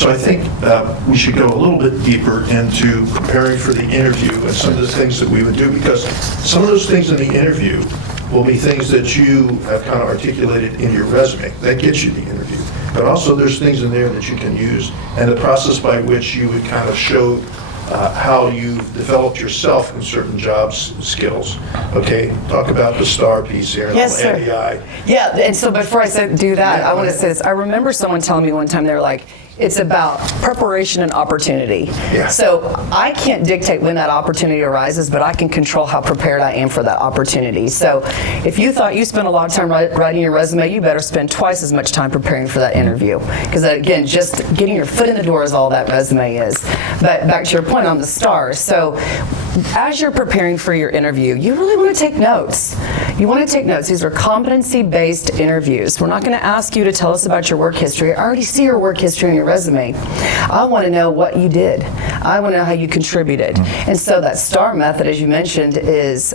So I think we should go a little bit deeper into preparing for the interview and some of the things that we would do, because some of those things in the interview will be things that you have kind of articulated in your resume. That gets you the interview. But also there's things in there that you can use, and the process by which you would kind of show how you've developed yourself in certain jobs skills. Okay, talk about the STAR piece here. Yes, sir. MBI. Yeah, and so before I do that, I want to say this. I remember someone telling me one time, they're like, it's about preparation and opportunity. Yeah. So I can't dictate when that opportunity arises, but I can control how prepared I am for that opportunity. So if you thought you spent a lot of time writing your resume, you better spend twice as much time preparing for that interview. Because again, just getting your foot in the door is all that resume is. But back to your point on the stars. So as you're preparing for your interview, you really want to take notes. You want to take notes. These are competency-based interviews. We're not going to ask you to tell us about your work history. I already see your work history in your resume. I want to know what you did. I want to know how you contributed. And so that STAR method, as you mentioned, is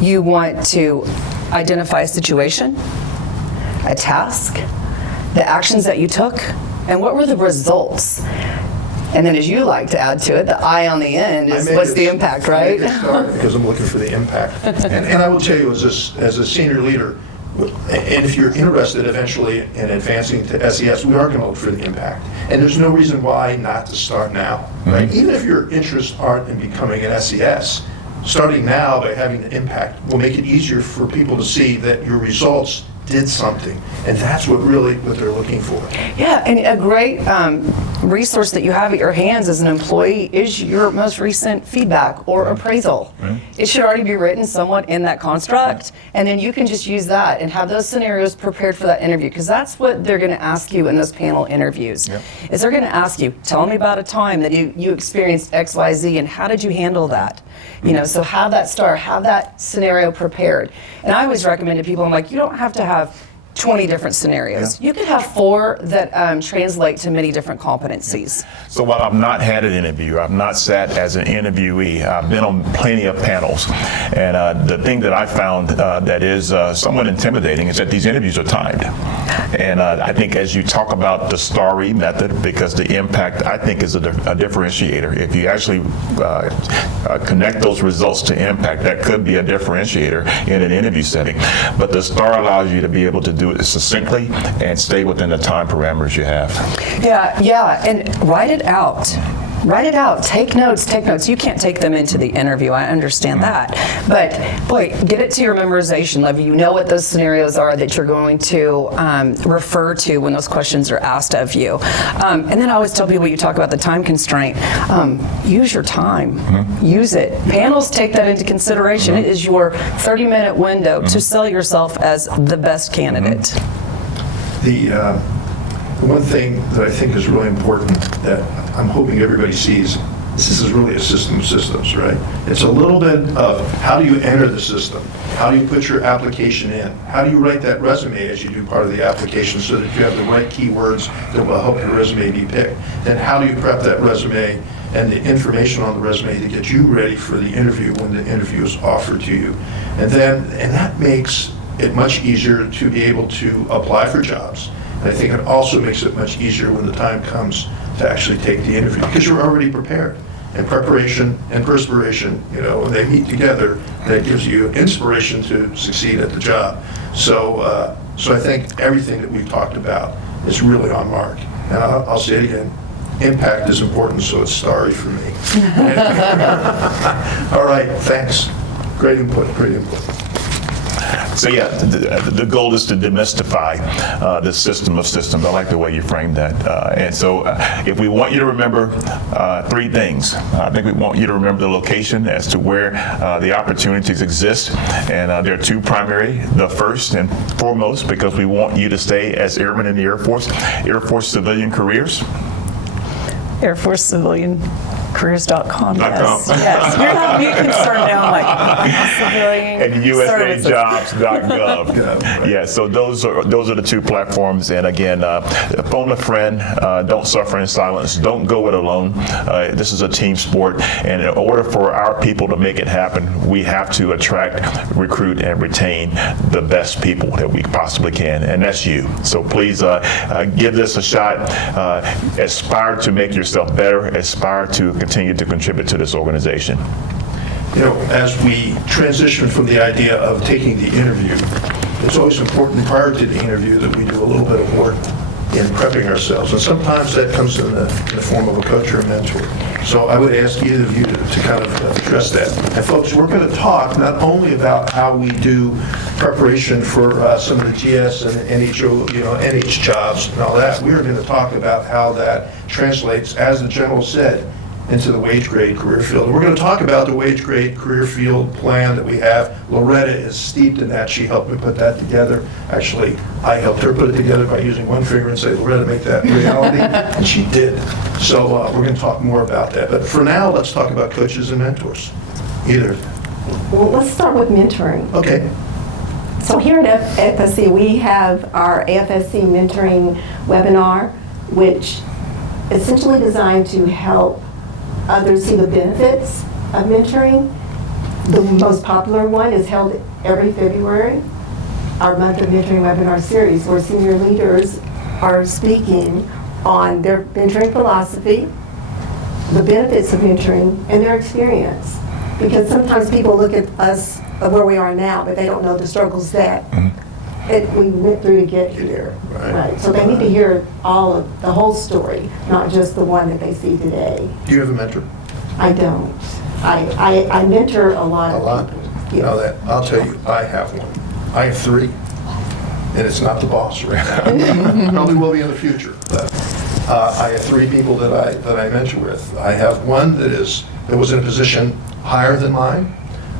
you want to identify a situation, a task, the actions that you took, and what were the results. And then, as you like to add to it, the I on the end is what's the impact, right? Because I'm looking for the impact. And I will tell you, as a senior leader, and if you're interested eventually in advancing to SES, we are going to look for the impact. And there's no reason why not to start now, right? Even if your interests aren't in becoming an SES, starting now by having an impact will make it easier for people to see that your results did something, and that's what they're looking for. Yeah, and a great resource that you have at your hands as an employee is your most recent feedback or appraisal. It should already be written somewhat in that construct, and then you can just use that and have those scenarios prepared for that interview, because that's what they're going to ask you in those panel interviews. Is they're going to ask you, tell me about a time that you experienced X, Y, Z, and how did you handle that? You know, so have that STAR, have that scenario prepared. And I always recommend to people, I'm like, you don't have to have 20 different scenarios. You could have 4 that translate to many different competencies. So while I've not had an interview, I've not sat as an interviewee, I've been on plenty of panels. And the thing that I found that is somewhat intimidating is that these interviews are timed. And I think as you talk about the STAR method, because the impact, I think, is a differentiator. If you actually connect those results to impact, that could be a differentiator in an interview setting. But the STAR allows you to be able to do it succinctly and stay within the time parameters you have. Yeah, and write it out. Write it out. Take notes. You can't take them into the interview. I understand that. But, boy, get it to your memorization level. You know what those scenarios are that you're going to refer to when those questions are asked of you. And then I always tell people, you talk about the time constraint. Use your time. Use it. Panels take that into consideration. It is your 30-minute window to sell yourself as the best candidate. The one thing that I think is really important that I'm hoping everybody sees, this is really a system of systems, right? It's a little bit of how do you enter the system? How do you put your application in? How do you write that resume as you do part of the application so that you have the right keywords that will help your resume be picked? Then how do you prep that resume and the information on the resume to get you ready for the interview when the interview is offered to you? And that makes it much easier to be able to apply for jobs. And I think it also makes it much easier when the time comes to actually take the interview, because you're already prepared. And preparation and perspiration, when they meet together, that gives you inspiration to succeed at the job. So I think everything that we've talked about is really on mark. And I'll say it again, impact is important, so it's STAR for me. All right, thanks. Great input. So yeah, the goal is to demystify the system of systems. I like the way you framed that. And so if we want you to remember 3 things, I think we want you to remember the location as to where the opportunities exist. And there are 2 primary. The first and foremost, because we want you to stay as airmen in the Air Force civilian careers. Air Force civilian careers.com. Yes. .com. Yes. You're not being concerned now, like civilian And services. USAjobs.gov. Yeah, so those are the two platforms. And again, phone a friend. Don't suffer in silence. Don't go it alone. This is a team sport, and in order for our people to make it happen, we have to attract, recruit, and retain the best people that we possibly can, and that's you. So please give this a shot. Aspire to make yourself better. Aspire to continue to contribute to this organization. You know, as we transition from the idea of taking the interview, it's always important prior to the interview that we do a little bit of work in prepping ourselves. And sometimes that comes in the form of a coach or a mentor. So I would ask either of you to kind of address that. And folks, we're going to talk not only about how we do preparation for some of the GS and NHO, NH jobs and all that. We're going to talk about how that translates, as the general said, into the wage grade career field. We're going to talk about the wage grade career field plan that we have. Loretta is steeped in that. She helped me put that together. Actually, I helped her put it together by using one finger and say, Loretta, make that reality. And she did. So we're going to talk more about that. But for now, let's talk about coaches and mentors. Either. Well, let's start with mentoring. Okay. So here at AFSC, we have our AFSC mentoring webinar, which is essentially designed to help others see the benefits of mentoring. The most popular one is held every February, our month of mentoring webinar series, where senior leaders are speaking on their mentoring philosophy, the benefits of mentoring, and their experience. Because sometimes people look at us where we are now, but they don't know the struggles that we went through to get here. Right. So they need to hear the whole story, not just the one that they see today. Do you have a mentor? I don't. I mentor a lot A of lot. people. You know that. I'll tell you, I have one. I have three. And it's not the boss right now. Probably will be in the future. But I have three people that I mentor with. I have one that was in a position higher than mine.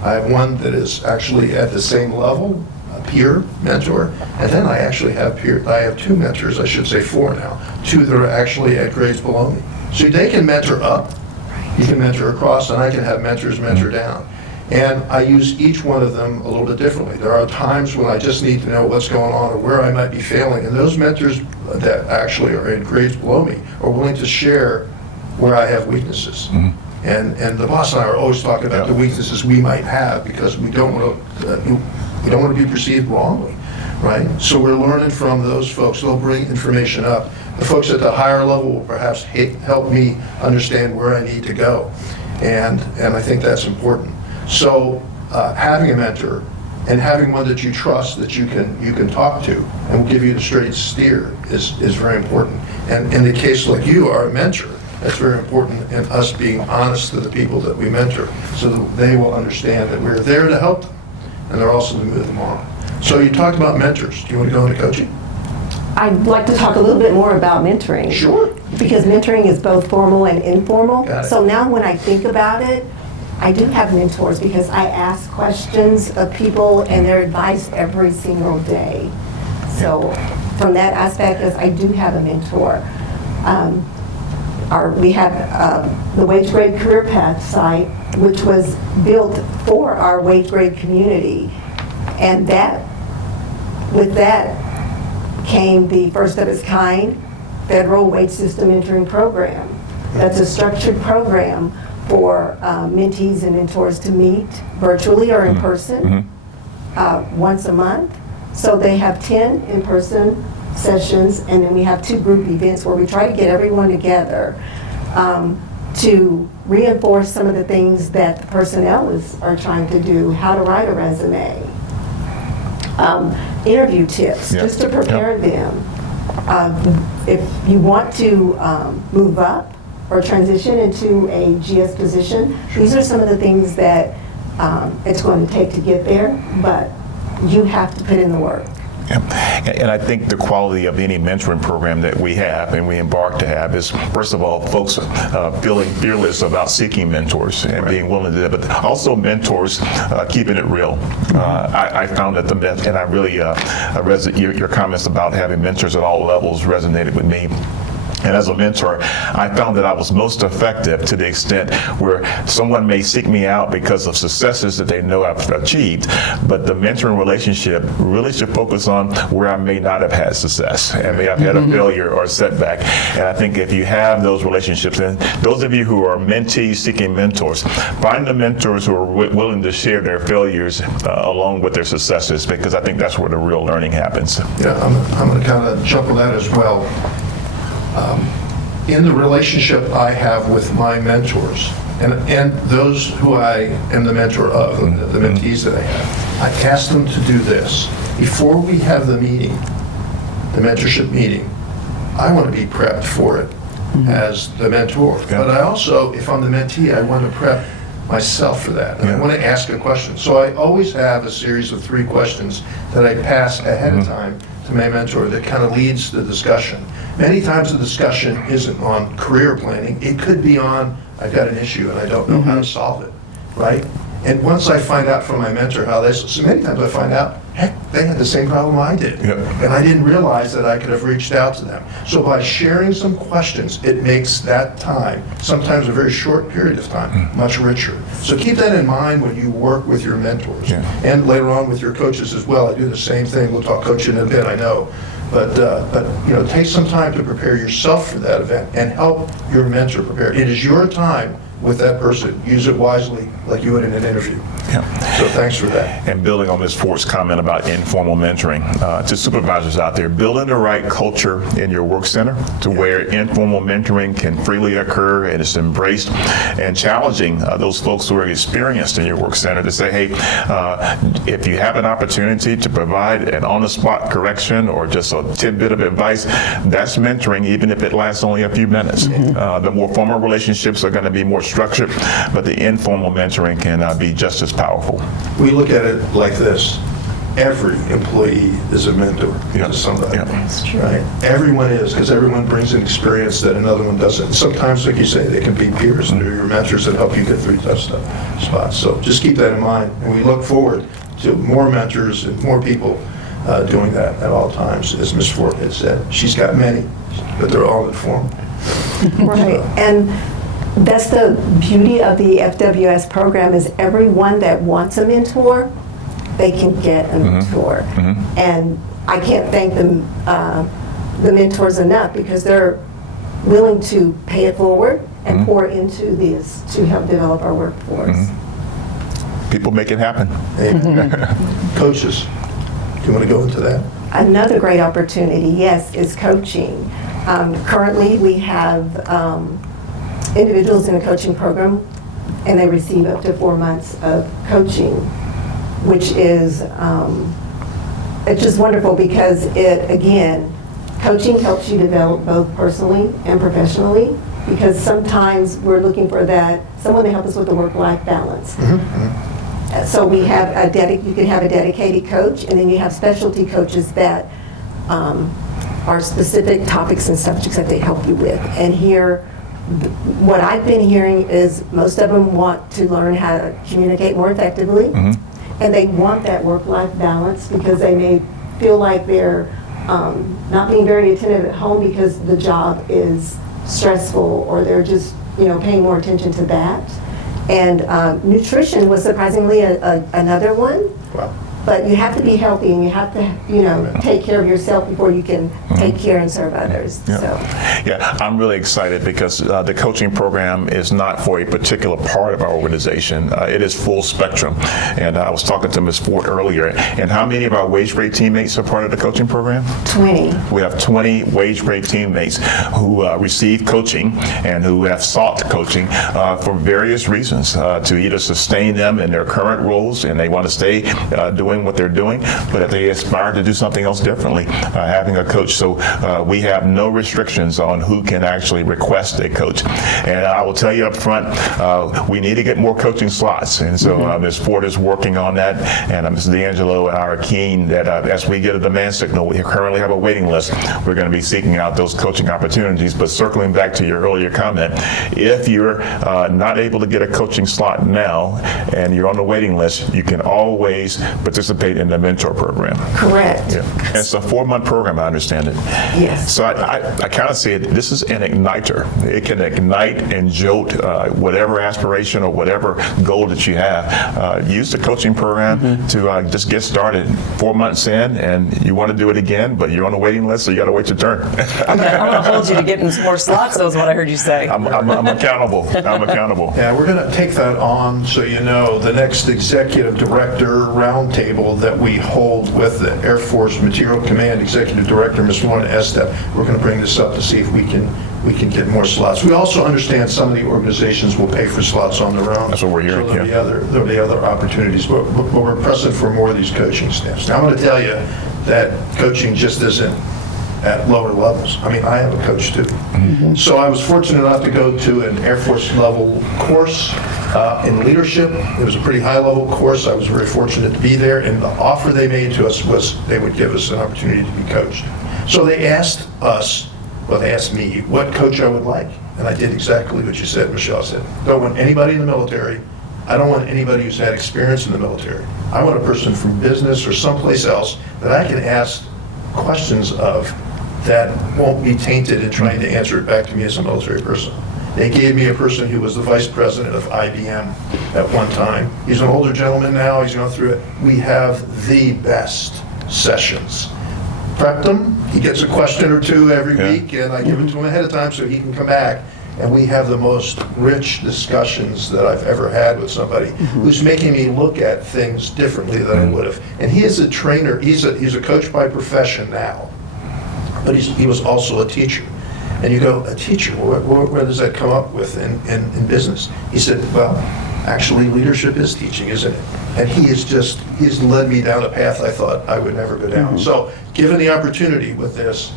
I have one that is actually at the same level, a peer mentor, and then I actually have I have two mentors, I should say four now, two that are actually at grades below me. So they can mentor up, you can mentor across, and I can have mentors mentor down. And I use each one of them a little bit differently. There are times when I just need to know what's going on or where I might be failing, and those mentors that actually are in grades below me are willing to share where I have weaknesses. And the boss and I are always talking about the weaknesses we might have because we don't want to be perceived wrongly, right? So we're learning from those folks. They'll bring information up. The folks at the higher level will perhaps help me understand where I need to go, and I think that's important. So having a mentor and having one that you trust that you can talk to and will give you the straight steer is very important. And in the case like you are a mentor, that's very important in us being honest to the people that we mentor so that they will understand that we're there to help them and they're also to move them on. So you talked about mentors. Do you want to go into coaching? I'd like to talk a little bit more about mentoring. Sure. Because mentoring is both formal and informal. Got it. So now when I think about it, I do have mentors because I ask questions of people and their advice every single day. So from that aspect, yes, I do have a mentor. We have the Wage Grade Career Path site, which was built for our wage grade community. And with that came the first of its kind federal wage system mentoring program. That's a structured program for mentees and mentors to meet virtually or in person once a month. So they have 10 in-person sessions, and then we have 2 group events where we try to get everyone together to reinforce some of the things that the personnel are trying to do, how to write a resume, interview tips, just to prepare them. If you want to move up or transition into a GS position, these are some of the things that it's going to take to get there, but you have to put in the work. Yeah. And I think the quality of any mentoring program that we have and we embark to have is, first of all, folks feeling fearless about seeking mentors and being willing to do that, but also mentors keeping it real. I found that and I really, your comments about having mentors at all levels resonated with me. And as a mentor, I found that I was most effective to the extent where someone may seek me out because of successes that they know I've achieved, but the mentoring relationship really should focus on where I may not have had success and may have had a failure or a setback. And I think if you have those relationships, and those of you who are mentees seeking mentors, find the mentors who are willing to share their failures along with their successes, because I think that's where the real learning happens. Yeah, I'm going to kind of jump on that as well. In the relationship I have with my mentors, and those who I am the mentor of, the mentees that I have, I ask them to do this. Before we have the meeting, the mentorship meeting, I want to be prepped for it as the mentor. Yeah. But I also, if I'm the mentee, I want to prep myself for that. And I want to ask a question. So I always have a series of 3 questions that I pass ahead of time to my mentor that kind of leads the discussion. Many times the discussion isn't on career planning. It could be on, I've got an issue and I don't know how to solve it, right? And once I find out from my mentor how this, so many times I find out, heck, they had the same problem I did. Yep. And I didn't realize that I could have reached out to them. So by sharing some questions, it makes that time, sometimes a very short period of time, much richer. So keep that in mind when you work with your mentors. Yeah. And later on with your coaches as well. I do the same thing. We'll talk coaching in a bit, I know. But you know, take some time to prepare yourself for that event and help your mentor prepare. It is your time with that person. Use it wisely like you would in an interview. Yeah. So thanks for that. And building on Ms. Ford's comment about informal mentoring, to supervisors out there, building the right culture in your work center to where informal mentoring can freely occur and it's embraced, and challenging those folks who are experienced in your work center to say, hey, if you have an opportunity to provide an on-the-spot correction or just a tidbit of advice, that's mentoring, even if it lasts only a few minutes. The more formal relationships are going to be more structured, but the informal mentoring can be just as powerful. We look at it like this. Every employee is a mentor to somebody. That's true. Right? Everyone is, because everyone brings an experience that another one doesn't. Sometimes, like you say, they can be peers and they're your mentors that help you get through tough spots. So just keep that in mind. And we look forward to more mentors and more people doing that at all times. As Ms. Ford had said, she's got many, but they're all informed. Right, and that's the beauty of the FWS program is everyone that wants a mentor, they can get a mentor. And I can't thank them, the mentors enough, because they're willing to pay it forward and pour into this to help develop our workforce. People make it happen. Coaches, do you want to go into that? Another great opportunity, yes, is coaching. Currently, we have individuals in a coaching program, and they receive up to 4 months of coaching, which is it's just wonderful because it, again, coaching helps you develop both personally and professionally, because sometimes we're looking for that someone to help us with the work-life balance. So we have you can have a dedicated coach, and then you have specialty coaches that are specific topics and subjects that they help you with. And here, what I've been hearing is most of them want to learn how to communicate more effectively, and they want that work-life balance because they may feel like they're not being very attentive at home because the job is stressful, or they're just paying more attention to that. And nutrition was surprisingly another one. Wow. But you have to be healthy, and you have to, take care of yourself before you can take care and serve others. Yeah. So. Yeah, I'm really excited because the coaching program is not for a particular part of our organization. It is full spectrum. And I was talking to Ms. Ford earlier, and how many of our wage grade teammates are part of the coaching program? 20. We have 20 wage grade teammates who receive coaching and who have sought coaching for various reasons, to either sustain them in their current roles, and they want to stay doing what they're doing, but if they aspire to do something else differently, having a coach. So we have no restrictions on who can actually request a coach. And I will tell you up front, we need to get more coaching slots. And so Ms. Ford is working on that, and Ms. D'Angelo and I are keen that as we get a demand signal, we currently have a waiting list. We're going to be seeking out those coaching opportunities. But circling back to your earlier comment, if you're not able to get a coaching slot now and you're on the waiting list, you can always participate participate in the mentor program. Correct. Yeah. And it's a 4-month program, I understand it. Yes. So I kind of see it, this is an igniter. It can ignite and jolt whatever aspiration or whatever goal that you have. Use the coaching program to just get started. 4 months in, and you want to do it again, but you're on the waiting list, so you got to wait your turn. I'm going to hold you to getting some more slots, though, is what I heard you say. I'm accountable. I'm accountable. Yeah, we're going to take that on, so you know, the next executive director roundtable that we hold with the Air Force Material Command Executive Director, Ms. Lorna Estep, we're going to bring this up to see if we can get more slots. We also understand some of the organizations will pay for slots on their own. That's what we're hearing, So there'll be other opportunities, but we're pressing for more of these coaching staffs. Now, I'm going to tell you that coaching just isn't at lower levels. I mean, I am a coach too. So I was fortunate enough to go to an Air Force level course in leadership. It was a pretty high level course. I was very fortunate to be there, and the offer they made to us was they would give us an opportunity to be coached. So they asked us, well, they asked me what coach I would like, and I did exactly what you said, Michelle said. Don't want anybody in the military. I don't want anybody who's had experience in the military. I want a person from business or someplace else that I can ask questions of that won't be tainted in trying to answer it back to me as a military person. They gave me a person who was the vice president of IBM at one time. He's an older gentleman now, he's gone through it. We have the best sessions. Prepped him, he gets a question or two every week, and I give it to him ahead of time so he can come back. And we have the most rich discussions that I've ever had with somebody who's making me look at things differently than I would have. And he is a trainer, he's a coach by profession now, but he was also a teacher. And you go, a teacher, where does that come up with in business? He said, well, actually leadership is teaching, isn't it? And he's led me down a path I thought I would never go down. So given the opportunity with this,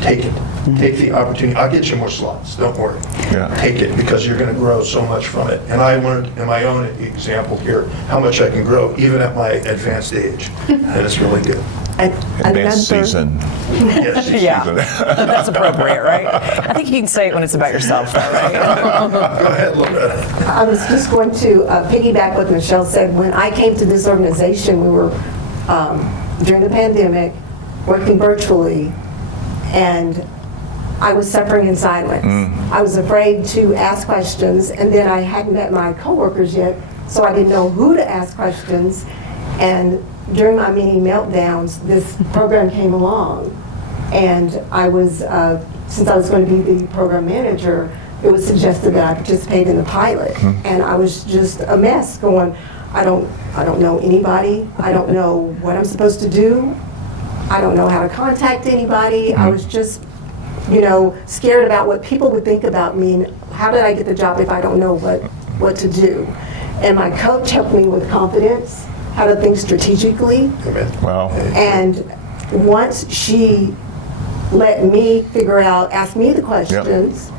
take it. Take the opportunity. I'll get you more slots, don't worry. Yeah. Take it, because you're going to grow so much from it. And I learned in my own example here how much I can grow even at my advanced age. And it's really good. Advanced season. Yes. Yeah, that's appropriate, right? I think you can say it when it's about yourself, though, right? Go ahead, Loretta. I was just going to piggyback what Michelle said. When I came to this organization, we were, during the pandemic, working virtually, and I was suffering in silence. I was afraid to ask questions, and then I hadn't met my coworkers yet, so I didn't know who to ask questions. And during my mini meltdowns, this program came along, and I was, since I was going to be the program manager, it was suggested that I participate in the pilot, and I was just a mess, going, I don't know anybody, I don't know what I'm supposed to do, I don't know how to contact anybody. I was just, scared about what people would think about me, and how did I get the job if I don't know what to do. And my coach helped me with confidence, how to think strategically. Amen. Wow. And once she let me ask me the questions,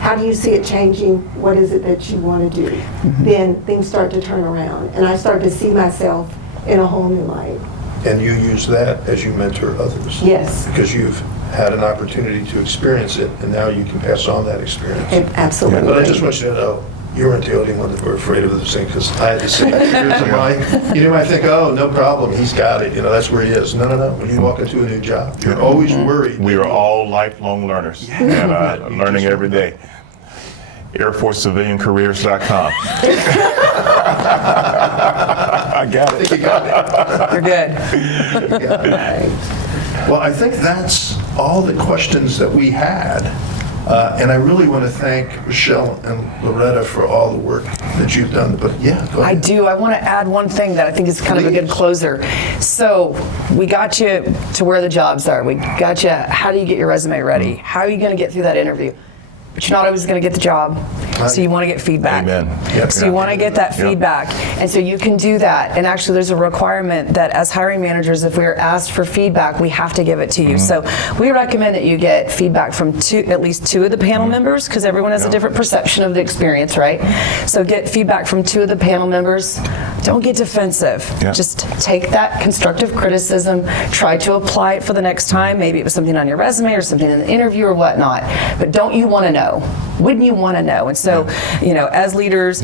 how do you see it changing? What is it that you want to do? Then things start to turn around, and I start to see myself in a whole new light. And you use that as you mentor others. Yes. Because you've had an opportunity to experience it, and now you can pass on that experience. Absolutely. But I just want you to know, you weren't the only one that were afraid of this thing, because I had the same experience of mine. You might think, oh, no problem, he's got it, that's where he is. No. When you walk into a new job, you're always worried. We are all lifelong learners, and learning every day. AirForceCivilianCareers.com. I got I it. think you got it. You're good. Well, I think that's all the questions that we had. And I really want to thank Michelle and Loretta for all the work that you've done. But yeah, go I ahead. do. I want to add one thing that I think is kind of a good Please. closer. So we got you to where the jobs are. We got you, how do you get your resume ready? How are you going to get through that interview? But you're not always going to get the job, so you want to get feedback. Amen. Yep. So you want to get that Yep. feedback, and so you can do that. And actually, there's a requirement that as hiring managers, if we are asked for feedback, we have to give it to you. So we recommend that you get feedback from at least two of the panel members, because everyone has a different perception of the experience, right? So get feedback from two of the panel members. don't get defensive. Yeah. Just take that constructive criticism, try to apply it for the next time. Maybe it was something on your resume or something in the interview or whatnot. But don't you want to know? Wouldn't you want to know? And so, as leaders,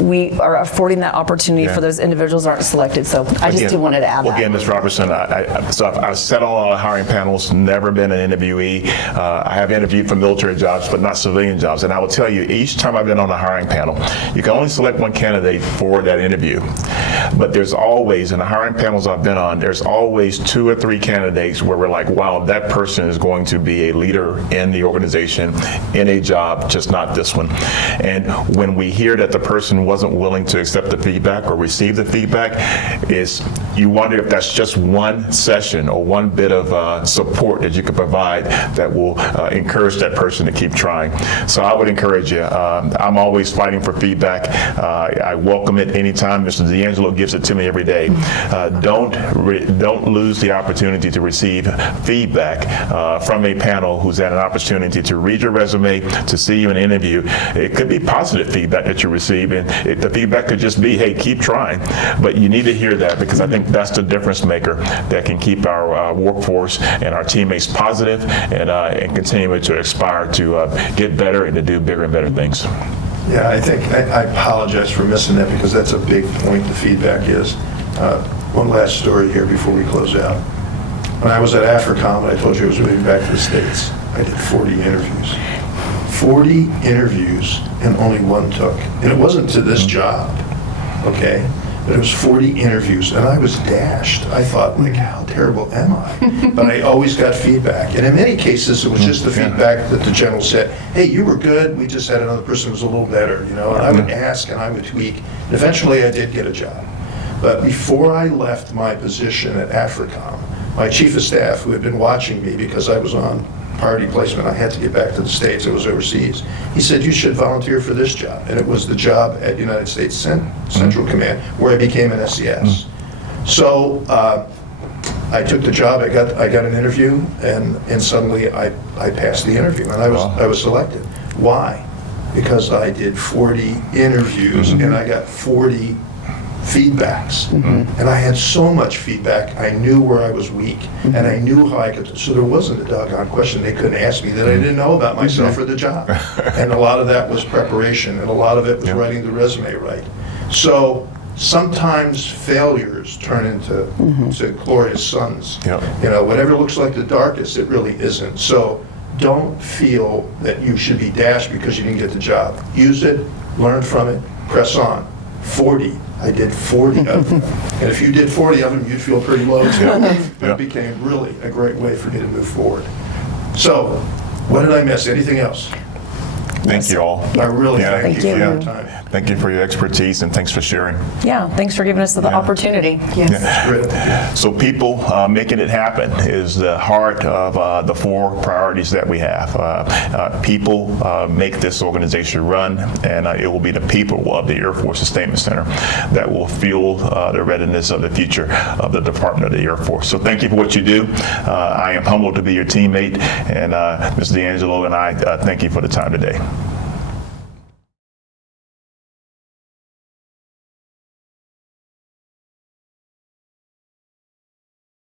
we are affording that opportunity for those individuals that aren't selected. So I just do wanted to add that. Again, Ms. Robertson, I've sat on a lot of hiring panels, never been an interviewee. I have interviewed for military jobs, but not civilian jobs. And I will tell you, each time I've been on a hiring panel, you can only select one candidate for that interview. But there's always, in the hiring panels I've been on, there's always 2 or 3 candidates where we're like, wow, that person is going to be a leader in the organization, in a job, just not this one. And when we hear that the person wasn't willing to accept the feedback or receive the feedback, you wonder if that's just one session or one bit of support that you could provide that will encourage that person to keep trying. So I would encourage you. I'm always fighting for feedback. I welcome it anytime. Mr. D'Angelo gives it to me every day. Don't lose the opportunity to receive feedback from a panel who's had an opportunity to read your resume, to see you in an interview. It could be positive feedback that you receive, and the feedback could just be, hey, keep trying. But you need to hear that, because I think that's the difference maker that can keep our workforce and our teammates positive and continue to aspire to get better and to do bigger and better things. Yeah, I think I apologize for missing that, because that's a big point, the feedback is. One last story here before we close out. When I was at AFRICOM, I told you I was moving back to the States, I did 40 interviews. 40 interviews and only one took. And it wasn't to this job, okay? But it was 40 interviews, and I was dashed. I thought, like, how terrible am I? But I always got feedback. And in many cases, it was just the feedback that the general said, hey, you were good, we just had another person who was a little better, And I would ask, and I would tweak. And eventually, I did get a job. But before I left my position at AFRICOM, my chief of staff, who had been watching me because I was on priority placement, I had to get back to the States, I was overseas. He said, you should volunteer for this job. And it was the job at United States Central Command, where I became an SES. So I took the job, I got an interview, and suddenly I passed the interview, and I was selected. Why? Because I did 40 interviews, and I got 40 feedbacks. And I had so much feedback, I knew where I was weak, and I knew how I could, so there wasn't a doggone question they couldn't ask me that I didn't know about myself or the job. And a lot of that was preparation, and a lot of it was writing the resume right. So sometimes failures turn into glorious suns. Whatever looks like the darkest, it really isn't. So don't feel that you should be dashed because you didn't get the job. Use it, learn from it, press on. 40. I did 40 of them. And if you did 40 of them, you'd feel pretty low too. It became really a great way for me to move forward. So, what did I miss? Anything else? Thank you all. I really thank you for your time. Thank you for your expertise, and thanks for sharing. Yeah, thanks for giving us the opportunity. That's great. So people, making it happen is the heart of the 4 priorities that we have. People make this organization run, and it will be the people of the Air Force Sustainment Center that will fuel the readiness of the future of the Department of the Air Force. So thank you for what you do. I am humbled to be your teammate, and Mr. D'Angelo and I thank you for the time today.